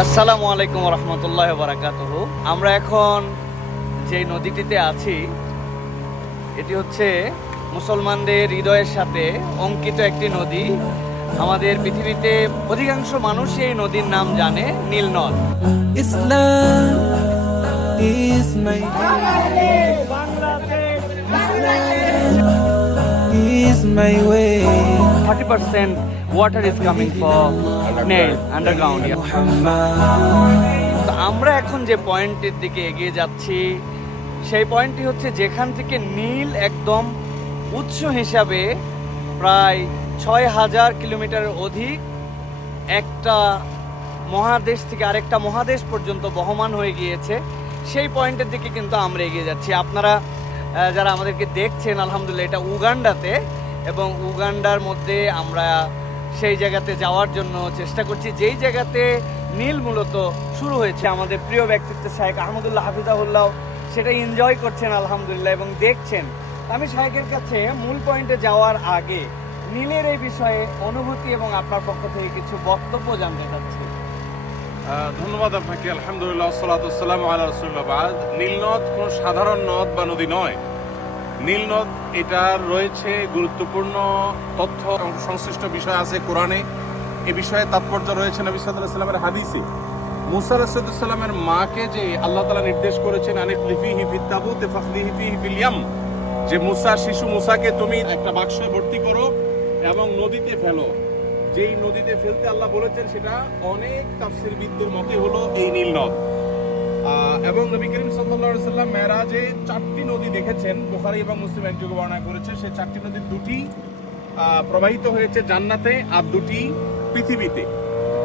আসসালামু আলাইকুম রহমতুল্লাহ বারাকাত আমরা এখন যে নদীটিতে আছি এটি হচ্ছে মুসলমানদের হৃদয়ের সাথে অঙ্কিত একটি নদী আমাদের পৃথিবীতে অধিকাংশ মানুষ এই নদীর নাম জানে নীল নদ Islam is my is my way তো আমরা এখন যে পয়েন্টের দিকে এগিয়ে যাচ্ছি সেই পয়েন্টটি হচ্ছে যেখান থেকে নীল একদম উৎস হিসাবে প্রায় ছয় হাজার কিলোমিটার অধিক একটা মহাদেশ থেকে আরেকটা মহাদেশ পর্যন্ত বহমান হয়ে গিয়েছে সেই পয়েন্টের দিকে কিন্তু আমরা এগিয়ে যাচ্ছি আপনারা যারা আমাদেরকে দেখছেন আলহামদুলিল্লাহ এটা উগান্ডাতে এবং উগান্ডার মধ্যে আমরা সেই জায়গাতে যাওয়ার জন্য চেষ্টা করছি যেই জায়গাতে নীল মূলত শুরু হয়েছে আমাদের প্রিয় ব্যক্তিত্ব শাহেক আহমদুল্লাহ হাফিজাহুল্লাহ সেটা এনজয় করছেন আলহামদুলিল্লাহ এবং দেখছেন আমি শাহেকের কাছে মূল পয়েন্টে যাওয়ার আগে নীলের এই বিষয়ে অনুভূতি এবং আপনার পক্ষ থেকে কিছু বক্তব্য জানতে চাচ্ছি ধন্যবাদ আপনাকে আলহামদুলিল্লাহ সাল্লাম আল্লাহ রসুল্লাহ নীল নদ কোনো সাধারণ নদ বা নদী নয় নীলনদ এটা রয়েছে গুরুত্বপূর্ণ তথ্য সংশ্লিষ্ট বিষয় আছে কোরআনে এ বিষয়ে তাৎপর্য রয়েছে নবী সাদামের হাদিসে মুসা রসাদামের মাকে যে আল্লাহ তালা নির্দেশ করেছেন অনেক লিফি হিফি তাবু ফাকলি হিফি হিফিলিয়াম যে মুসা শিশু মুসাকে তুমি একটা বাক্সে ভর্তি করো এবং নদীতে ফেলো যেই নদীতে ফেলতে আল্লাহ বলেছেন সেটা অনেক তাফসির বিদ্যুর মতে হলো এই নীলনদ এবং নবী করিম সাল্লা সাল্লাম যে চারটি নদী দেখেছেন বোখারি এবং মুসলিম একযোগে বর্ণনা করেছে সেই চারটি নদীর দুটি প্রবাহিত হয়েছে জান্নাতে আর দুটি পৃথিবীতে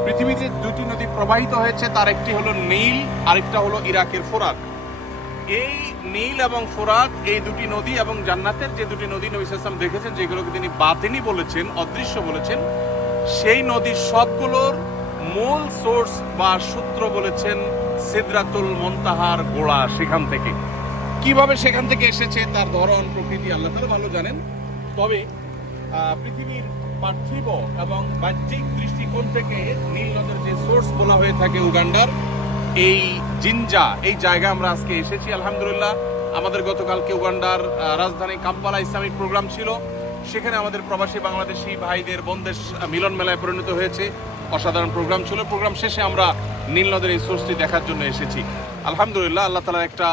পৃথিবীতে দুটি নদী প্রবাহিত হয়েছে তার একটি হলো নীল আরেকটা হলো ইরাকের ফোরাত এই নীল এবং ফোরাত এই দুটি নদী এবং জান্নাতের যে দুটি নদী নবী সাল্লাম দেখেছেন যেগুলোকে তিনি বাতিনি বলেছেন অদৃশ্য বলেছেন সেই নদীর সবগুলোর মূল সোর্স বা সূত্র বলেছেন সিদ্রাতুল মন্তাহার গোড়া সেখান থেকে কিভাবে সেখান থেকে এসেছে তার ধরন প্রকৃতি আল্লাহ তারা ভালো জানেন তবে পৃথিবীর পার্থিব এবং বাহ্যিক দৃষ্টিকোণ থেকে নীল নদের যে সোর্স বলা হয়ে থাকে উগান্ডার এই জিনজা এই জায়গা আমরা আজকে এসেছি আলহামদুলিল্লাহ আমাদের গতকালকে উগান্ডার রাজধানী কাম্পালা ইসলামিক প্রোগ্রাম ছিল সেখানে আমাদের প্রবাসী বাংলাদেশি ভাইদের বন্দেশ মিলন মেলায় পরিণত হয়েছে অসাধারণ প্রোগ্রাম ছিল প্রোগ্রাম শেষে আমরা নীল নদের এই সৃষ্টি দেখার জন্য এসেছি আলহামদুলিল্লাহ আল্লাহ তালা একটা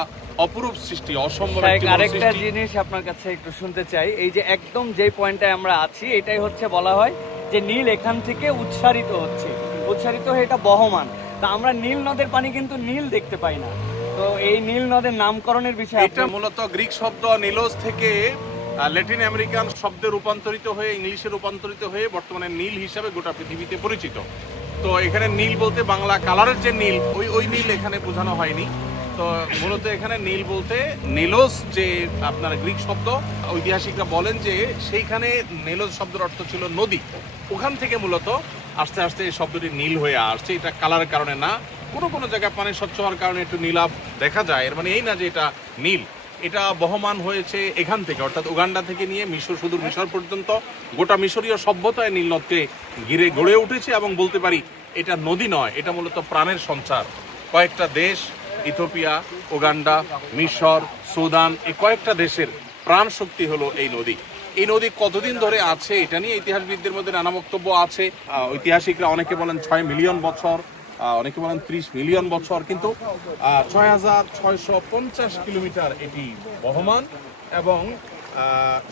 অপরূপ সৃষ্টি অসম্ভব আরেকটা জিনিস আপনার কাছে একটু শুনতে চাই এই যে একদম যে পয়েন্টটায় আমরা আছি এটাই হচ্ছে বলা হয় যে নীল এখান থেকে উচ্চারিত হচ্ছে উচ্চারিত হয়ে এটা বহমান তা আমরা নীল নদের পানি কিন্তু নীল দেখতে পাই না তো এই নীল নদের নামকরণের বিষয়ে এটা মূলত গ্রিক শব্দ নীলস থেকে ল্যাটিন আমেরিকান শব্দে রূপান্তরিত হয়ে ইংলিশে রূপান্তরিত হয়ে বর্তমানে নীল হিসাবে গোটা পৃথিবীতে পরিচিত তো এখানে নীল বলতে বাংলা কালারের যে নীল ওই ওই নীল এখানে বোঝানো হয়নি তো মূলত এখানে নীল বলতে নেলোস যে আপনার গ্রিক শব্দ ঐতিহাসিকরা বলেন যে সেইখানে নেলোস শব্দের অর্থ ছিল নদী ওখান থেকে মূলত আস্তে আস্তে এই শব্দটি নীল হয়ে আসছে এটা কালারের কারণে না কোনো কোনো জায়গায় পানি স্বচ্ছ হওয়ার কারণে একটু নীলাভ দেখা যায় এর মানে এই না যে এটা নীল এটা বহমান হয়েছে এখান থেকে অর্থাৎ উগান্ডা থেকে নিয়ে মিশর সুদূর মিশর পর্যন্ত গোটা মিশরীয় সভ্যতায় নীলনদকে ঘিরে গড়ে উঠেছে এবং বলতে পারি এটা নদী নয় এটা মূলত প্রাণের সঞ্চার কয়েকটা দেশ ইথোপিয়া উগান্ডা মিশর সুদান এই কয়েকটা দেশের প্রাণ শক্তি হলো এই নদী এই নদী কতদিন ধরে আছে এটা নিয়ে ইতিহাসবিদদের মধ্যে নানা বক্তব্য আছে ঐতিহাসিকরা অনেকে বলেন ছয় মিলিয়ন বছর অনেকে বলেন ত্রিশ মিলিয়ন বছর কিন্তু ছয় হাজার ছয়শো পঞ্চাশ কিলোমিটার এটি বহমান এবং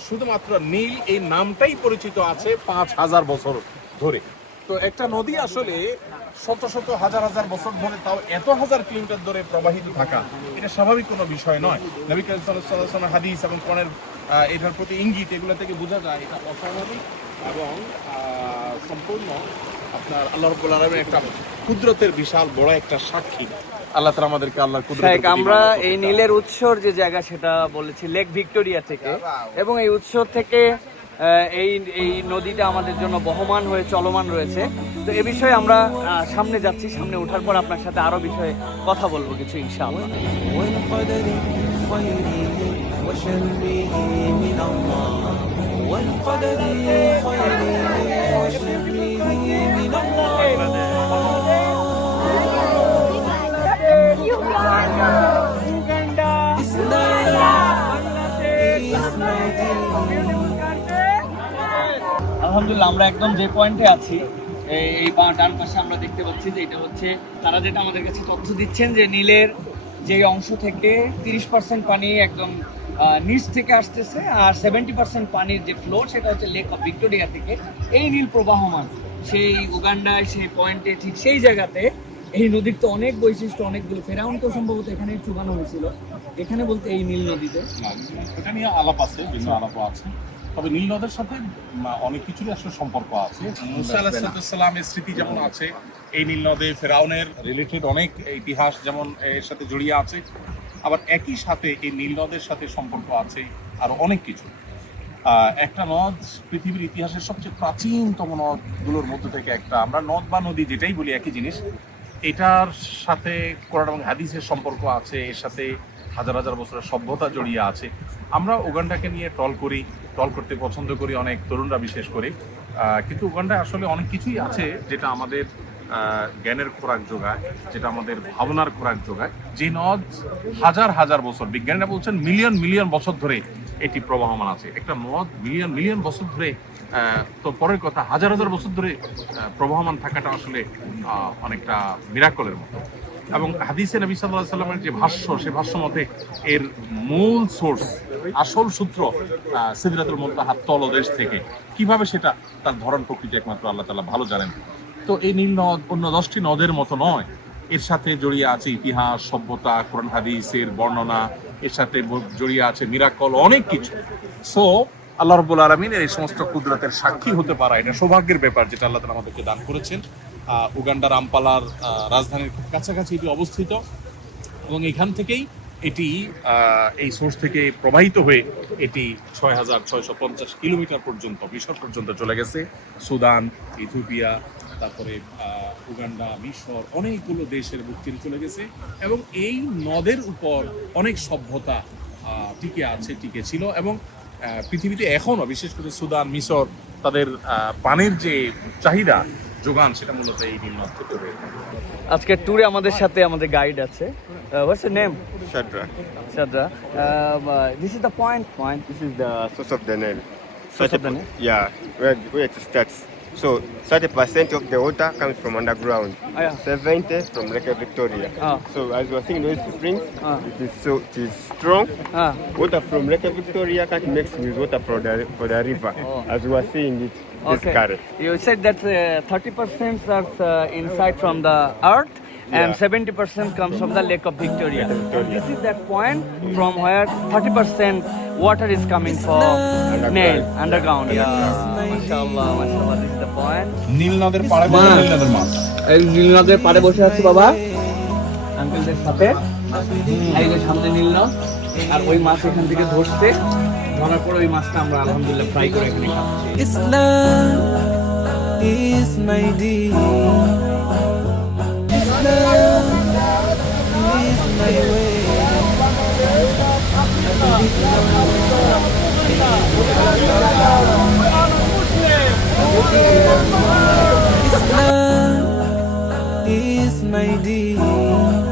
শুধুমাত্র নীল এই নামটাই পরিচিত আছে পাঁচ হাজার বছর ধরে তো একটা নদী আসলে শত শত হাজার হাজার বছর ধরে তাও এত হাজার কিলোমিটার ধরে প্রবাহিত থাকা এটা স্বাভাবিক কোনো বিষয় নয় নবী কাল হাদিস এবং কনের এটার প্রতি ইঙ্গিত এগুলো থেকে বোঝা যায় এটা অস্বাভাবিক এবং সম্পূর্ণ আপনার আল্লাহ রব্বুল আলমের একটা কুদরতের বিশাল বড় একটা সাক্ষী আল্লাহ তালা আমাদেরকে আল্লাহ কুদরত আমরা এই নীলের উৎসর যে জায়গা সেটা বলেছি লেক ভিক্টোরিয়া থেকে এবং এই উৎস থেকে এই এই নদীটা আমাদের জন্য বহমান হয়ে চলমান রয়েছে তো এ বিষয়ে আমরা আহ, সামনে যাচ্ছি সামনে ওঠার পর আপনার সাথে আরো বিষয়ে কথা বলবো কিছু ইনশাআল্লাহ والقدر خيره আলহামদুলিল্লাহ আমরা একদম যে পয়েন্টে আছি এই বা ডান পাশে আমরা দেখতে পাচ্ছি যে এটা হচ্ছে তারা যেটা আমাদের কাছে তথ্য দিচ্ছেন যে নীলের যে অংশ থেকে তিরিশ পার্সেন্ট পানি একদম নিচ থেকে আসতেছে আর সেভেন্টি পার্সেন্ট পানির যে ফ্লোর সেটা হচ্ছে লেক অফ ভিক্টোরিয়া থেকে এই নীল প্রবাহমান সেই উগান্ডায় সেই পয়েন্টে ঠিক সেই জায়গাতে এই নদীর তো অনেক বৈশিষ্ট্য অনেকগুলো ফেরাউন তো সম্ভবত এখানে চুকানো হয়েছিল এখানে বলতে এই নীল নদীতে এটা নিয়ে আলাপ আছে বিভিন্ন আলাপ আছে তবে নীলনদের সাথে অনেক কিছুরই আসলে সম্পর্ক আছে মুসা আলাহিসাল্লামের স্মৃতি যেমন আছে এই নীলনদে ফেরাউনের রিলেটেড অনেক ইতিহাস যেমন এর সাথে জড়িয়ে আছে আবার একই সাথে এই নীলনদের সাথে সম্পর্ক আছে আরও অনেক কিছু একটা নদ পৃথিবীর ইতিহাসের সবচেয়ে প্রাচীনতম নদগুলোর মধ্যে থেকে একটা আমরা নদ বা নদী যেটাই বলি একই জিনিস এটার সাথে কোরআন এবং হাদিসের সম্পর্ক আছে এর সাথে হাজার হাজার বছরের সভ্যতা জড়িয়ে আছে আমরা উগান্ডাকে নিয়ে টল করি টল করতে পছন্দ করি অনেক তরুণরা বিশেষ করে কিন্তু উগান্ডায় আসলে অনেক কিছুই আছে যেটা আমাদের জ্ঞানের খোরাক যোগায় যেটা আমাদের ভাবনার খোরাক যোগায় যে নদ হাজার হাজার বছর বিজ্ঞানীরা বলছেন মিলিয়ন মিলিয়ন বছর ধরে এটি প্রবাহমান আছে একটা নদ মিলিয়ন মিলিয়ন বছর ধরে তো পরের কথা হাজার হাজার বছর ধরে প্রবাহমান থাকাটা আসলে অনেকটা মিরাকলের মতো এবং হাদিসে নবী সাল্লাহ সাল্লামের যে ভাষ্য সে ভাষ্য মতে এর মূল সোর্স আসল সূত্র সিদ্ধাতুল মন্তাহার তলদেশ থেকে কিভাবে সেটা তার ধরন প্রকৃতি একমাত্র আল্লাহ তালা ভালো জানেন তো এই নীল নদ অন্য দশটি নদের মতো নয় এর সাথে জড়িয়ে আছে ইতিহাস সভ্যতা কোরআন হাদিসের বর্ণনা এর সাথে জড়িয়ে আছে মিরাকল অনেক কিছু সো আল্লাহ রবুল আলমিনের এই সমস্ত কুদরতের সাক্ষী হতে পারা এটা সৌভাগ্যের ব্যাপার যেটা আল্লাহ তালা আমাদেরকে দান করেছেন উগান্ডার আমপালার রাজধানীর কাছাকাছি এটি অবস্থিত এবং এখান থেকেই এটি এই সোর্স থেকে প্রবাহিত হয়ে এটি ছয় হাজার ছয়শো পঞ্চাশ কিলোমিটার পর্যন্ত মিশর পর্যন্ত চলে গেছে সুদান ইথিওপিয়া তারপরে উগান্ডা মিশর অনেকগুলো দেশের বুক্তির চলে গেছে এবং এই নদের উপর অনেক সভ্যতা টিকে আছে টিকে ছিল এবং পৃথিবীতে এখনও বিশেষ করে সুদান মিশর তাদের পানির যে চাহিদা যোগান সেটা মূলত এই নির্মাণ থেকে হয়ে থাকে আজকের ট্যুরে আমাদের সাথে আমাদের গাইড আছে what's name Shadra. Shadra. Uh, this is the point. Point. This is the Source of the Nile. Such a- Source of the Nile? Yeah, where, where it starts. So 30% of the water comes from underground. Oh, yeah. 70 from Lake Victoria. Ah. So as we are seeing those springs, oh. it is so it is strong. Water from Lake Victoria can't mix with water from the for the river. Oh. As we are seeing it, okay. current. You said that 30% is are uh, inside from the earth and 70% comes from the lake of Victoria. this is that point from where 30% water is coming for nail underground. Yeah, mashallah, mashallah, this is the point. আর ওই মাছ এখান থেকে ধরছে ধরার পর ওই মাছটা আমরা আলহামদুলিল্লাহ ফ্রাই করে এখানে খাচ্ছি ইসলাম is my deed love is my way. I Islam is my deed.